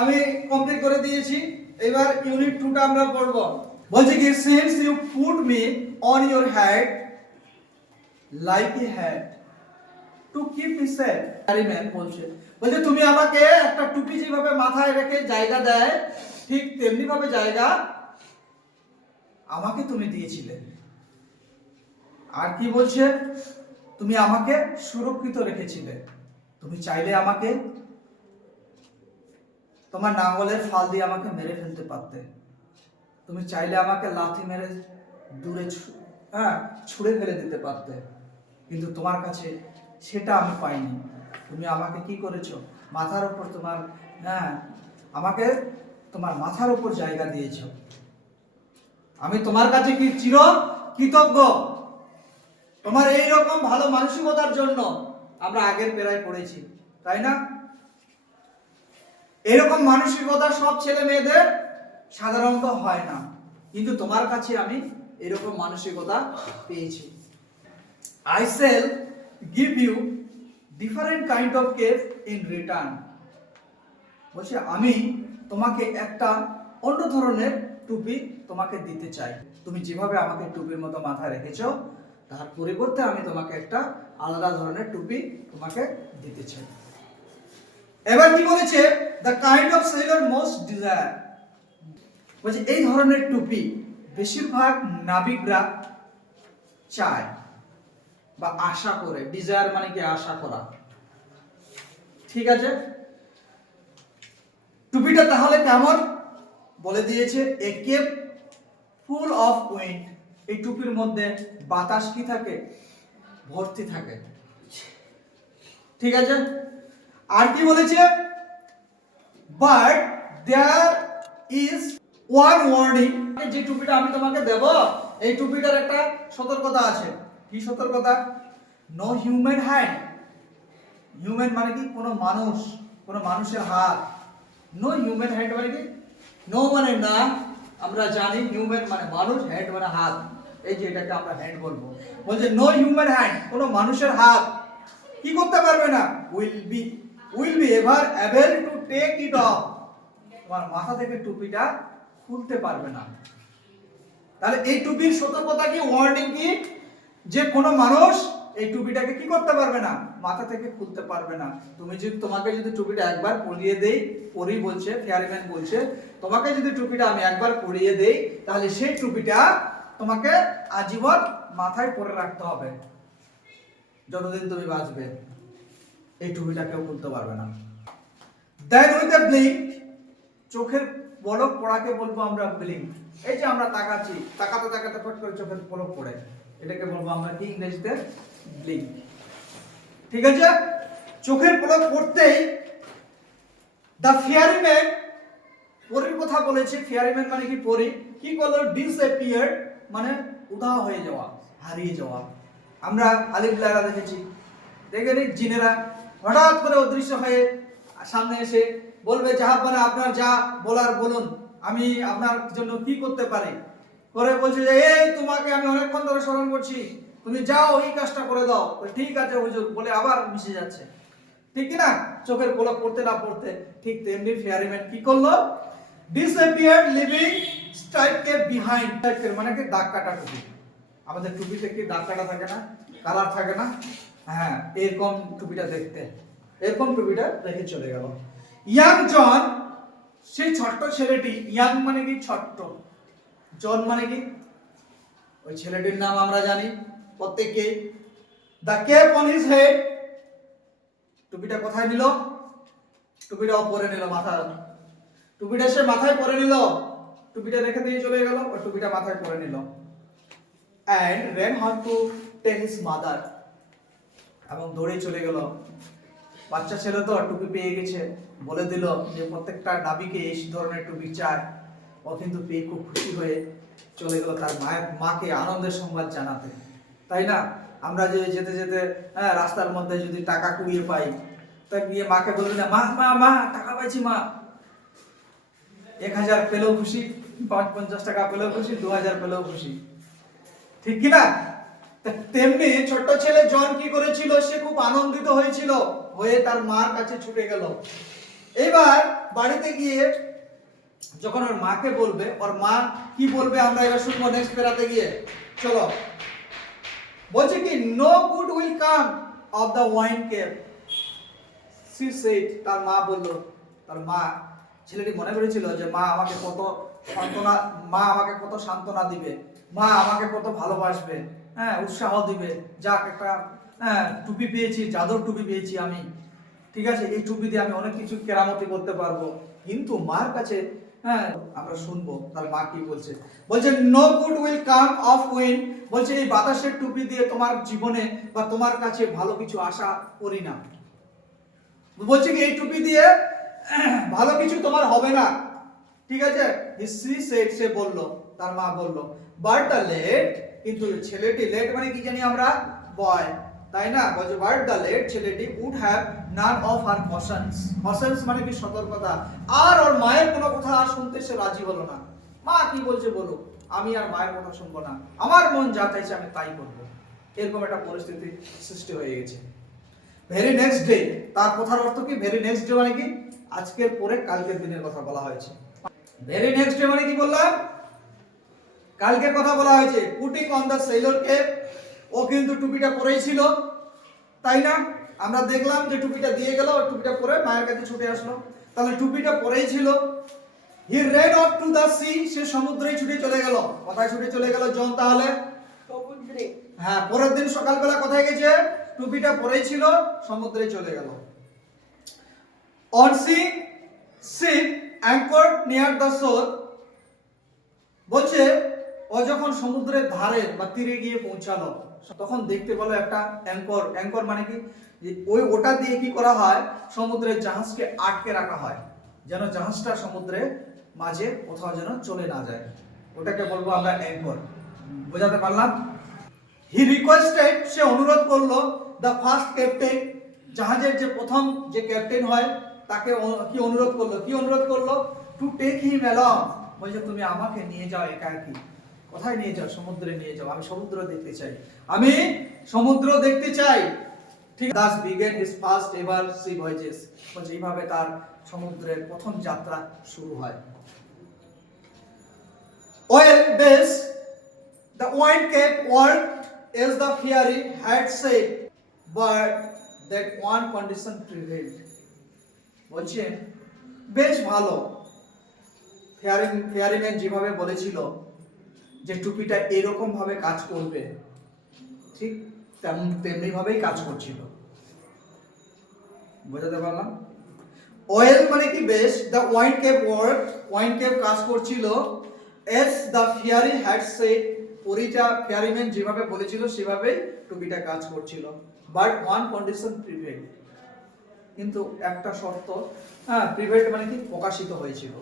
আমি কমপ্লিট করে দিয়েছি। এবার ইউনিট 2টা আমরা পড়ব। বলছে কি since you put me on your head like a hat to keep me safe, man বলছে তুমি আমাকে একটা টুপি যেভাবে মাথায় রেখে জায়গা দেয়, ঠিক তেমনি ভাবে জায়গা আমাকে তুমি দিয়েছিলে। আর কি বলছে, তুমি আমাকে সুরক্ষিত রেখেছিলে। তুমি চাইলে আমাকে তোমার নাঙ্গলের ফাল দিয়ে আমাকে মেরে ফেলতে পারতে, তুমি চাইলে আমাকে লাথি মেরে দূরে ছুঁড়ে ফেলে দিতে পারতে, কিন্তু তোমার কাছে সেটা আমি পাইনি। তুমি আমাকে কি করেছো, মাথার উপর তোমার আমাকে তোমার মাথার উপর জায়গা দিয়েছো। আমি তোমার কাছে কি চির কৃতজ্ঞ তোমার এই রকম ভালো মানসিকতার জন্য। আমরা আগের পেরায় পড়েছি, তাই না? এরকম মানসিকতা সব ছেলে মেয়েদের সাধারণত হয় না, কিন্তু তোমার কাছে আমি এরকম মানসিকতা পেয়েছি। I shall give you different kind of gift in return. বলছে আমি তোমাকে একটা অন্য ধরনের টুপি তোমাকে দিতে চাই। তুমি যেভাবে আমাকে টুপির মতো মাথায় রেখেছো, তার পরিবর্তে আমি তোমাকে একটা আলাদা ধরনের টুপি তোমাকে দিতে চাই। এবার কি বলেছে, the kind of sailor most desire, বলছে এই ধরনের টুপি বেশিরভাগ নাবিকরা চায় বা আশা করে। ডিজায়ার মানে কি আশা করা, ঠিক আছে? টুপিটা তাহলে কেমন বলে দিয়েছে, এ কেপ ফুল অফ উইন্ড, এই টুপির মধ্যে বাতাস কি থাকে, ভর্তি থাকে, ঠিক আছে? আর কি বলেছে, but there is one warning, যে টুপিটা আমি তোমাকে দেব এই টুপিটার একটা সতর্কতা আছে। কি সতর্কতা? নো হিউম্যান হ্যান্ড, হিউম্যান মানে কি কোনো মানুষ, কোনো মানুষের হাত। নো হিউম্যান হ্যান্ড মানে কি, নো মানে না, আমরা জানি হিউম্যান মানে মানুষ, হ্যান্ড মানে হাত, এই যে এটাকে আমরা হ্যান্ড বলবো। বলছে নো হিউম্যান হ্যান্ড, কোনো মানুষের হাত কি করতে পারবে না, will be ever able to take it off, তোমার মাথা থেকে টুপিটা খুলতে পারবে না। তাহলে এই টুপির সতর্কতা কি, ওয়ার্নিং কি, যে কোনো মানুষ এই টুপিটাকে কি করতে পারবে না, মাথা থেকে খুলতে পারবে না। তোমাকে যদি টুপিটা একবার পরিয়ে দেই, পরি বলছে ফেয়ারম্যান বলছে, তোমাকে যদি টুপিটা আমি একবার পরিয়ে দেই, তাহলে সেই টুপিটা তোমাকে আজীবন মাথায় পরে রাখতে হবে, যতদিন তুমি বাঁচবে। এই টুপিটা কেউ খুলতে পারবে না। দেন উইথ এ ব্লিঙ্ক, চোখের পলক পড়াকে বলবো আমরা ব্লিঙ্ক। এই যে আমরা তাকাচ্ছি, তাকাতে তাকাতে ফট করে চোখের পলক পড়ে, এটাকে বলবো আমরা কি ইংরেজিতে, ব্লিঙ্ক, ঠিক আছে? চোখের পলক পড়তেই দ্য ফেয়ারিম্যান, পরীর কথা বলেছে, ফেয়ারিম্যান মানে কি পরী, কি করলো, ডিসঅ্যাপিয়ার মানে উধাও হয়ে যাওয়া, হারিয়ে যাওয়া। আমরা আলিফ লায়লা দেখেছি, দেখেনি জিনেরা হঠাৎ করে অদৃশ্য হয়ে সামনে এসে বলবে, জাহাপনা আপনার যা বলার বলুন, আমি আপনার জন্য কি করতে পারি, করে বলছে যে এই তোমাকে আমি অনেকক্ষণ ধরে স্মরণ করছি, তুমি যাও এই কাজটা করে দাও। ঠিক আছে হুজুর বলে আবার মিশে যাচ্ছে, ঠিক কি না? চোখের পলক পড়তে না পড়তে। ঠিক তেমনি ফেয়ারিম্যান কি করলো, ডিসঅ্যাপিয়ার লিভিং স্ট্রাইপকে বিহাইন্ড, স্ট্রাইপের মানে কি দাগ কাটা টুপি। আমাদের টুপিতে কি দাগ কাটা থাকে না, কালার থাকে না, হ্যাঁ এরকম টুপিটা দেখতে, এরকম টুপিটা রেখে চলে গেল। ইয়াং জন, সেই ছোট্ট ছেলেটি, ইয়াং মানে কি ছোট্ট, জন মানে কি ওই ছেলেটির নাম আমরা জানি প্রত্যেককে। The cap on his head, টুপিটা কোথায় নিল, টুপিটাও পরে নিল মাথা, টুপিটা সে মাথায় পরে নিল, টুপিটা রেখে দিয়ে চলে গেল, ওই টুপিটা মাথায় পরে নিল। and ran home to tell his mother, এবং দৌড়ে চলে গেল। বাচ্চা ছেলে তো টুপি পেয়ে গেছে, বলে দিল যে প্রত্যেকটা নাবিকে এই ধরনের টুপি চায়। ও কিন্তু পেয়ে খুব খুশি হয়ে চলে গেল তার মাকে আনন্দের সংবাদ জানাতে, তাই না? আমরা যে যেতে যেতে রাস্তার মধ্যে যদি টাকা কুড়িয়ে পাই, তা গিয়ে মাকে বলবে না, মা মা মা টাকা পাইছি মা, 1000 পেলেও খুশি, 50 টাকা পেলেও খুশি, 2000 পেলেও খুশি, ঠিক কি না? তেমনি ছোট্ট ছেলে জন কি করেছিল, সে খুব আনন্দিত হয়েছিল, হয়ে তার মার কাছে ছুটে গেল। এবার বাড়িতে গিয়ে যখন ওর মাকে বলবে, ওর মা কি বলবে আমরা এবার শুনবো নেক্সট প্যারাতে গিয়ে। চলো, বলছে কি no good will come of the wine cape. She said, তার মা বলল, তার মা, ছেলেটি মনে করেছিল যে মা আমাকে কত সান্ত্বনা দিবে, মা আমাকে কত ভালোবাসবে, হ্যাঁ উৎসাহ দিবে, যাক একটা টুপি পেয়েছি, জাদুর টুপি পেয়েছি আমি, ঠিক আছে এই টুপি দিয়ে আমি অনেক কিছু কেরামতি করতে পারবো। কিন্তু মার কাছে আমরা শুনবো তার মা কি বলছে। বলছে no good will come of wind, বলছে এই বাতাসের টুপি দিয়ে তোমার জীবনে বা তোমার কাছে ভালো কিছু আশা করি না। বলছে কি এই টুপি দিয়ে ভালো কিছু তোমার হবে না, ঠিক আছে। সে বলল, তার মা বলল, বাট দ্য লেট, কিন্তু ছেলেটি, লেট মানে কি জানি আমরা, বয়, তাই না। বলছে বাট দ্য লেট, ছেলেটি would have none of her cautions, cautions মানে কি সতর্কতা, আর ওর মায়ের কোনো কথা আর শুনতে সে রাজি হলো না। মা কি বলছে বলো, আমি আর মায়ের কথা শুনবো না, আমার মন যা চাইছে আমি তাই করবো, এরকম একটা পরিস্থিতি সৃষ্টি হয়ে গেছে। ভেরি নেক্সট ডে, তার কথার অর্থ কি, ভেরি নেক্সট ডে মানে কি আজকের পরে কালকের দিনের কথা বলা হয়েছে। ভেরি নেক্সট ডে মানে কি বললাম, কালকের কথা বলা হয়েছে। Putting on the Sailor Cape, ও কিন্তু টুপিটা পরেই ছিল, তাই না। আমরা দেখলাম যে টুপিটা দিয়ে গেল, টুপিটা পরে মায়ের কাছে ছুটে আসলো, তাহলে টুপিটা পরেই ছিল। He ran off to the sea, সে সমুদ্রে ছুটে চলে গেল। কোথায় ছুটে চলে গেল জন তাহলে, সমুদ্রে। হ্যাঁ, পরের দিন সকালবেলা কোথায় গেছে, টুপিটা পরেই ছিল, সমুদ্রে চলে গেল। On sea ship anchored near the shore, বলছে ও যখন সমুদ্রের ধারে বা তীরে গিয়ে পৌঁছালো, তখন দেখতে পেলো একটা অ্যাঙ্কর। অ্যাঙ্কর মানে কি, ওটা দিয়ে কি করা হয়, সমুদ্রের জাহাজকে আটকে রাখা হয়, যেন জাহাজটা সমুদ্রের মাঝে কোথাও যেন চলে না যায়, ওটাকে বলবো আমরা অ্যাঙ্কর। বোঝাতে পারলাম। হি রিকোয়েস্টেড, সে অনুরোধ করলো, দ্য ফার্স্ট ক্যাপ্টেন, জাহাজের যে প্রথম যে ক্যাপ্টেন হয় তাকে কি অনুরোধ করলো, টু টেক হিম অ্যালং, বলছে তুমি আমাকে নিয়ে যাও একাকী। কোথায় নিয়ে যাও, সমুদ্রে নিয়ে যাও, আমি সমুদ্র দেখতে চাই, আমি সমুদ্র দেখতে চাই, ঠিক। Thus began his first ever sea voyages, বলছে এইভাবে তার সমুদ্রের প্রথম যাত্রা শুরু হয়। Well base the wine kept worked as the fairy had said, but that one condition prevailed. বলছে বেশ ভালো, ফেয়ারিম্যান যেভাবে বলেছিল যে টুপিটা এরকম ভাবে কাজ করবে, ঠিক তেমনি ভাবেই কাজ করছিল। বোঝাতে পারলাম। ওয়েল মানে কি বেশ, the wine cap work, wine cap কাজ করছিল, as the fairy had said, পরিটা ফেয়ারিম্যান যেভাবে বলেছিল সেভাবেই টুপিটা কাজ করছিল। বাট ওয়ান কন্ডিশন প্রিভেইলড, কিন্তু একটা শর্ত, প্রিভেইলড মানে কি প্রকাশিত হয়েছিল।